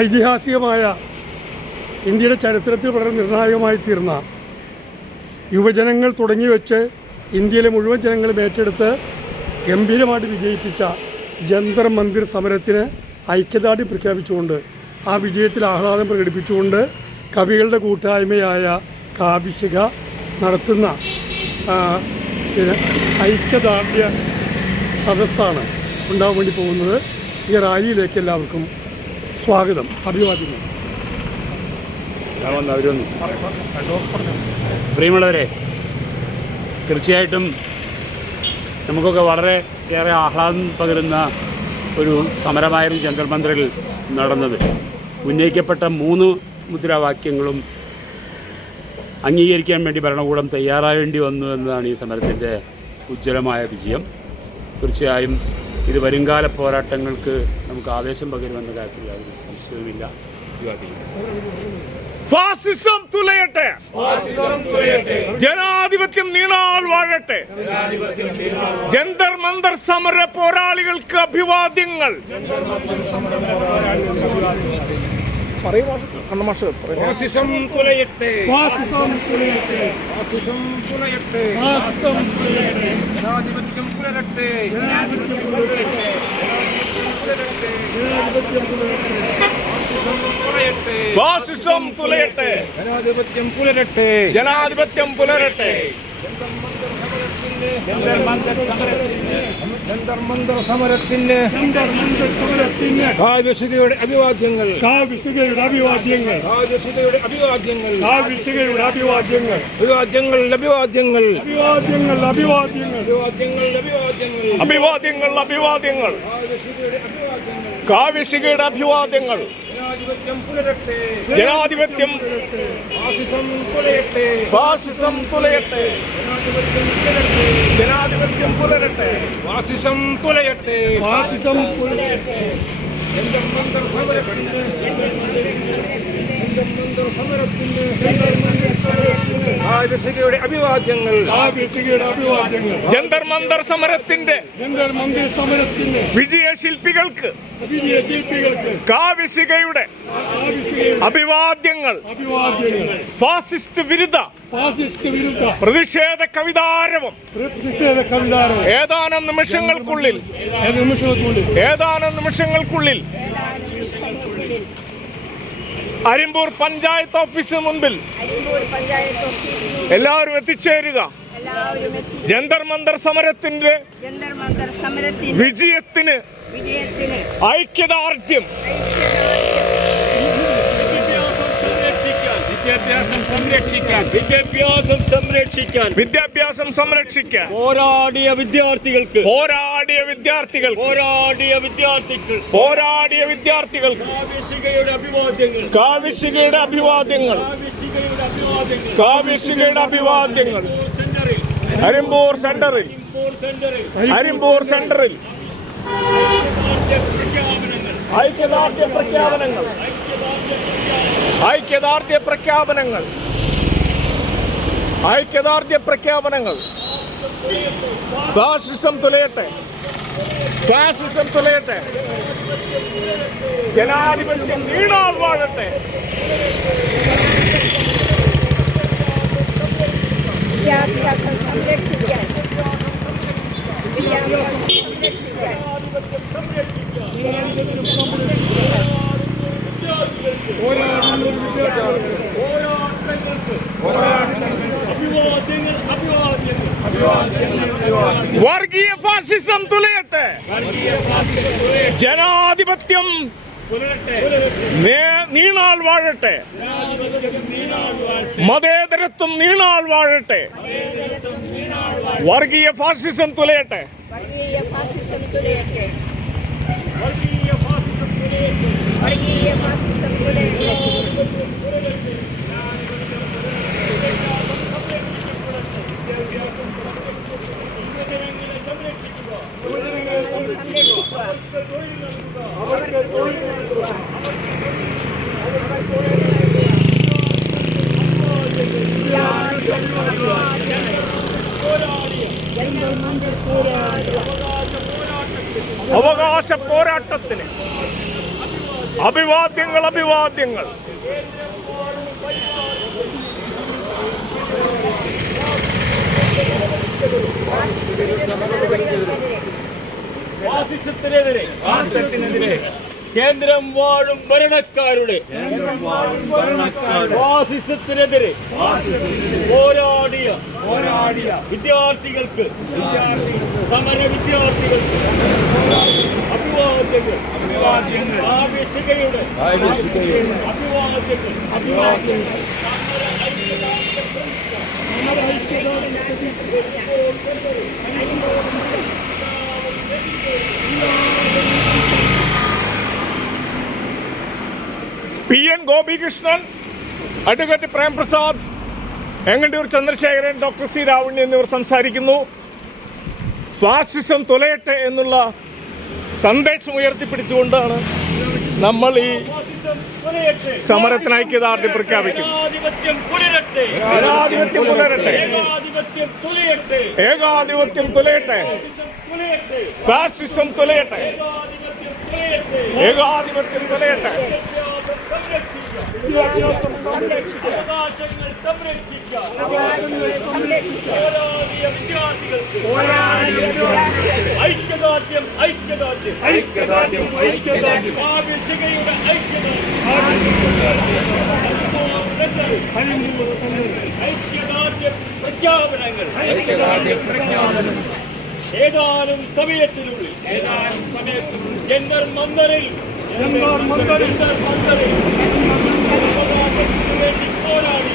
ഐതിഹാസികമായ ഇന്ത്യയുടെ ചരിത്രത്തിൽ വളരെ നിർണായകമായി തീർന്ന യുവജനങ്ങൾ തുടങ്ങി വെച്ച് ഇന്ത്യയിലെ മുഴുവൻ ജനങ്ങളും ഏറ്റെടുത്ത് ഗംഭീരമായിട്ട് വിജയിപ്പിച്ച ജന്തർ മന്ദിർ സമരത്തിന് ഐക്യദാർഢ്യം പ്രഖ്യാപിച്ചുകൊണ്ട് ആ വിജയത്തിൽ ആഹ്ലാദം പ്രകടിപ്പിച്ചുകൊണ്ട് കവികളുടെ കൂട്ടായ്മയായ കാവ്യശിഖ നടത്തുന്ന ഐക്യദാർഢ്യ സദസ്സാണ് ഉണ്ടാകാൻ വേണ്ടി പോകുന്നത്. ഈ റാലിയിലേക്ക് എല്ലാവർക്കും സ്വാഗതം, അഭിവാദ്യങ്ങൾ. പ്രിയമുള്ളവരെ, തീർച്ചയായിട്ടും നമുക്കൊക്കെ വളരെ ഏറെ ആഹ്ലാദം പകരുന്ന ഒരു സമരമായിരുന്നു ജന്തർ മന്ദിറിൽ നടന്നത്. ഉന്നയിക്കപ്പെട്ട 3 മുദ്രാവാക്യങ്ങളും അംഗീകരിക്കാൻ വേണ്ടി ഭരണകൂടം തയ്യാറാവേണ്ടി വന്നു എന്നതാണ് ഈ സമരത്തിൻ്റെ ഉജ്ജ്വലമായ വിജയം. തീർച്ചയായും ഇത് വരുംകാല പോരാട്ടങ്ങൾക്ക് നമുക്ക് ആവേശം പകരുമെന്ന കാര്യത്തിൽ യാതൊരു സംശയവുമില്ല. ഫാസിസം തുലയട്ടെ, ജനാധിപത്യം നീണാൾ വാഴട്ടെ. ജന്തർ മന്ദർ സമര പോരാളികൾക്ക് അഭിവാദ്യങ്ങൾ. ഫാസിസം തുലയട്ടെ, ഫാസിസം തുലയട്ടെ, ഫാസിസം തുലയട്ടെ, ഫാസിസം തുലയട്ടെ, ജനാധിപത്യം പുലരട്ടെ, ജനാധിപത്യം പുലരട്ടെ, ജനാധിപത്യം പുലരട്ടെ, ഫാസിസം തുലയട്ടെ, ജനാധിപത്യം പുലരട്ടെ, ജനാധിപത്യം പുലരട്ടെ. ജന്തർ മന്ദർ സമരത്തിന് കാവ്യശിഖയുടെ അഭിവാദ്യങ്ങൾ, കാവ്യശിഖയുടെ അഭിവാദ്യങ്ങൾ, കാവ്യശിഖയുടെ അഭിവാദ്യങ്ങൾ, കാവ്യശിഖയുടെ അഭിവാദ്യങ്ങൾ, അഭിവാദ്യങ്ങൾ, അഭിവാദ്യങ്ങൾ, അഭിവാദ്യങ്ങൾ, അഭിവാദ്യങ്ങൾ, അഭിവാദ്യങ്ങൾ, അഭിവാദ്യങ്ങൾ, അഭിവാദ്യങ്ങൾ, കാവ്യശിഖയുടെ അഭിവാദ്യങ്ങൾ. ജനാധിപത്യം പുലരട്ടെ, ജനാധിപത്യം, ഫാസിസം തുലയട്ടെ, ഫാസിസം തുലയട്ടെ, ജനാധിപത്യം പുലരട്ടെ, ഫാസിസം തുലയട്ടെ, ഫാസിസം തുലയട്ടെ. ജന്തർ മന്ദർ സമരത്തിന് കാവ്യശിഖയുടെ അഭിവാദ്യങ്ങൾ, കാവ്യശിഖയുടെ അഭിവാദ്യങ്ങൾ. ജന്തർ മന്ദർ സമരത്തിന്റെ വിജയശില്പികൾക്ക് കാവ്യശിഖയുടെ അഭിവാദ്യങ്ങൾ. ഫാസിസ്റ്റ് വിരുദ്ധ പ്രതിഷേധ കവിതാരവം ഏതാനും നിമിഷങ്ങൾക്കുള്ളിൽ അരിമ്പൂർ പഞ്ചായത്ത് ഓഫീസിന് മുൻപിൽ എല്ലാവരും എത്തിച്ചേരുക. ജന്തർ മന്ദർ സമരത്തിന്റെ വിജയത്തിന് ഐക്യദാർഢ്യം. വിദ്യാഭ്യാസം സംരക്ഷിക്കാൻ പോരാടിയ വിദ്യാർത്ഥികൾക്ക് കാവ്യശിഖയുടെ അഭിവാദ്യങ്ങൾ. അരിമ്പൂർ സെന്ററിൽ ഐക്യദാർഢ്യ പ്രഖ്യാപനങ്ങൾ. ഫാസിസം തുലയട്ടെ, ജനാധിപത്യം നീണാൾ വാഴട്ടെ. വിദ്യാഭ്യാസം സംരക്ഷിക്കാൻ വർഗീയ ഫാസിസം തുലയട്ടെ, ജനാധിപത്യം നീണാൾ വാഴട്ടെ, മതേതരത്വം നീണാൾ വാഴട്ടെ. വർഗീയ ഫാസിസം തുലയട്ടെ. അവകാശ പോരാട്ടത്തിന് അഭിവാദ്യങ്ങൾ അഭിവാദ്യങ്ങൾ. ഫാസിസത്തിനെതിരെ കേന്ദ്രം വാഴും ഭരണക്കാരുടെ ഫാസിസത്തിനെതിരെ പോരാടിയ വിദ്യാർത്ഥികൾക്ക് സമര വിദ്യാർത്ഥികൾക്ക് അഭിവാദ്യങ്ങൾ. ആവേശികയുടെ അഭിവാദ്യങ്ങൾ. PN Gopikrishnan, advocate Premprasad, Engandur Chandrasekharan, doctor C Ravani എന്നിവർ സംസാരിക്കുന്നു. ഫാസിസം തുലയട്ടെ എന്നുള്ള സന്ദേശം ഉയർത്തിപ്പിടിച്ചുകൊണ്ടാണ് നമ്മൾ ഈ സമരത്തിന് ഐക്യദാർഢ്യം പ്രഖ്യാപിക്കുന്നത്. ഏകാധിപത്യം തുലയട്ടെ. ഫാസിസം തുലയട്ടെ. ഏകാധിപത്യം തുലയട്ടെ. അവകാശങ്ങൾ സംരക്ഷിക്കാൻ പോരാടിയ വിദ്യാർത്ഥികൾക്ക് ഐക്യദാർഢ്യം. ആവേശികയുടെ ഐക്യദാർഢ്യം പ്രഖ്യാപനങ്ങൾ ഏതാനും സമയത്തിനുള്ളിൽ ജന്തർ മന്ദറിൽ അവകാശത്തിന് വേണ്ടി പോരാടി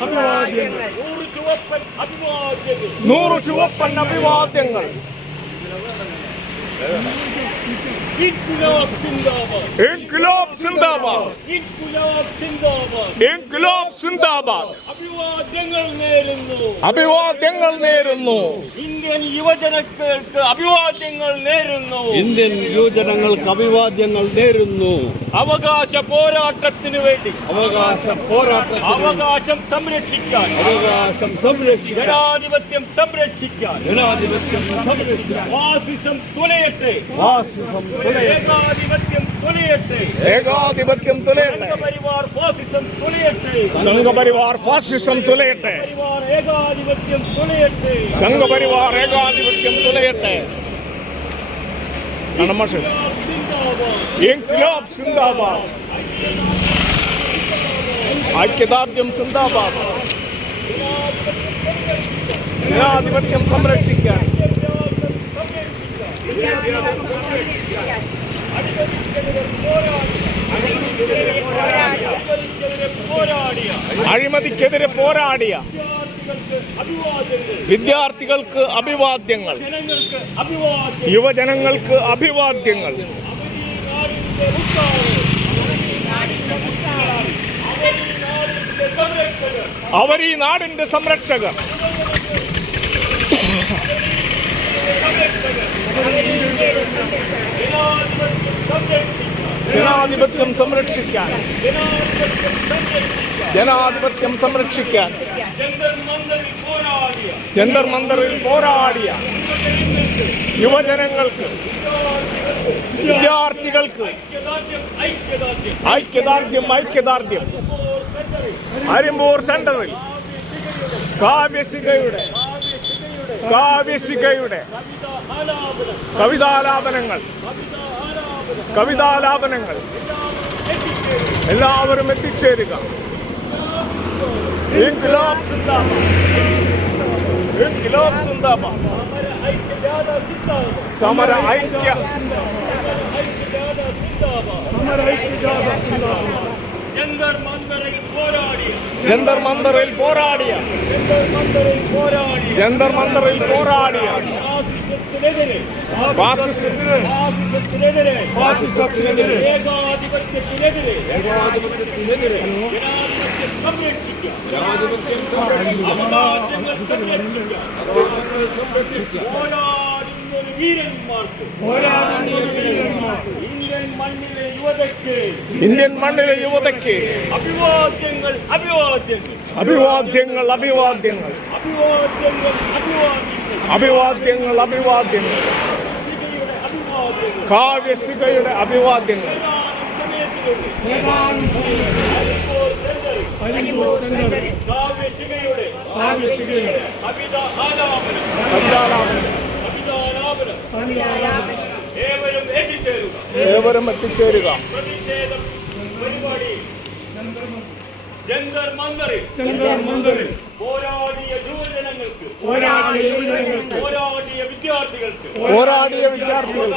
അഭിവാദ്യങ്ങൾ. 100 ചുവപ്പൻ അഭിവാദ്യങ്ങൾ. ഇൻക്വിലാബ് സിന്ദാബാദ്. ഇൻക്വിലാബ് സിന്ദാബാദ്. ഇൻക്വിലാബ് സിന്ദാബാദ്. ഇൻക്വിലാബ് സിന്ദാബാദ്. അഭിവാദ്യങ്ങൾ നേരുന്നു. അഭിവാദ്യങ്ങൾ നേരുന്നു. ഇന്ത്യൻ യുവജനങ്ങൾക്ക് അഭിവാദ്യങ്ങൾ നേരുന്നു. ഇന്ത്യൻ യുവജനങ്ങൾക്ക് അഭിവാദ്യങ്ങൾ നേരുന്നു. അവകാശ പോരാട്ടത്തിന് വേണ്ടി അവകാശം സംരക്ഷിക്കാൻ ജനാധിപത്യം സംരക്ഷിക്കാൻ ഫാസിസം തുലയട്ടെ. ഏകാധിപത്യം തുലയട്ടെ. സംഘപരിവാർ ഫാസിസം തുലയട്ടെ. സംഘപരിവാർ ഫാസിസം തുലയട്ടെ. ഏകാധിപത്യം തുലയട്ടെ. സംഘപരിവാർ ഏകാധിപത്യം തുലയട്ടെ. ഇൻക്വിലാബ് സിന്ദാബാദ്. ഐക്യദാർഢ്യം സിന്ദാബാദ്. ജനാധിപത്യം സംരക്ഷിക്കാൻ അഴിമതിക്കെതിരെ പോരാടിയ വിദ്യാർത്ഥികൾക്ക് അഭിവാദ്യങ്ങൾ. യുവജനങ്ങൾക്ക് അഭിവാദ്യങ്ങൾ. അവർ ഈ നാടിന്റെ സംരക്ഷകർ. ജനാധിപത്യം സംരക്ഷിക്കാൻ ജന്തർ മന്ദറിൽ പോരാടിയ യുവജനങ്ങൾക്ക് വിദ്യാർത്ഥികൾക്ക് ഐക്യദാർഢ്യം. അരിമ്പൂർ സെന്ററിൽ കാവ്യശിഖയുടെ കവിതാലാപനങ്ങൾ എല്ലാവരും എത്തിച്ചേരുക. ഇൻക്വിലാബ് സിന്ദാബാദ്. സമര ഐക്യ ജന്തർ മന്ദറിൽ പോരാടിയ ഫാസിസത്തിനെതിരെ ഏകാധിപത്യത്തിനെതിരെ അവകാശങ്ങൾ സംരക്ഷിക്കാൻ പോരാടുന്നു. വീരന്മാർക്ക് ഇന്ത്യൻ മണ്ണിലെ യുവതയ്ക്ക് ഇന്ത്യൻ മണ്ണിലെ യുവതയ്ക്ക് അഭിവാദ്യങ്ങൾ അഭിവാദ്യങ്ങൾ അഭിവാദ്യങ്ങൾ അഭിവാദ്യങ്ങൾ അഭിവാദ്യങ്ങൾ അഭിവാദ്യങ്ങൾ അഭിവാദ്യങ്ങൾ ശിവയുടെ അഭിവാദ്യങ്ങൾ കാവ്യശിഖയുടെ അഭിവാദ്യങ്ങൾ കാവ്യശിഖയുടെ കവിത ആലാപനം കവിതാലാപനം ഏവരും എത്തിച്ചേരുക ഏവരും എത്തിച്ചേരുക പ്രതിഷേധം പരിപാടി ജന്തർ മന്ദറിൽ പോരാടിയ യുവജനങ്ങൾക്ക് പോരാടിയ വിദ്യാർത്ഥികൾക്ക് പോരാടിയ വിദ്യാർത്ഥികൾ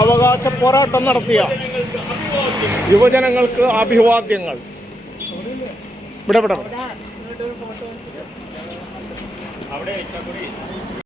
അവകാശ പോരാട്ടം നടത്തിയ യുവജനങ്ങൾക്ക് അഭിവാദ്യങ്ങൾ. ഇവിടെ അവിടെ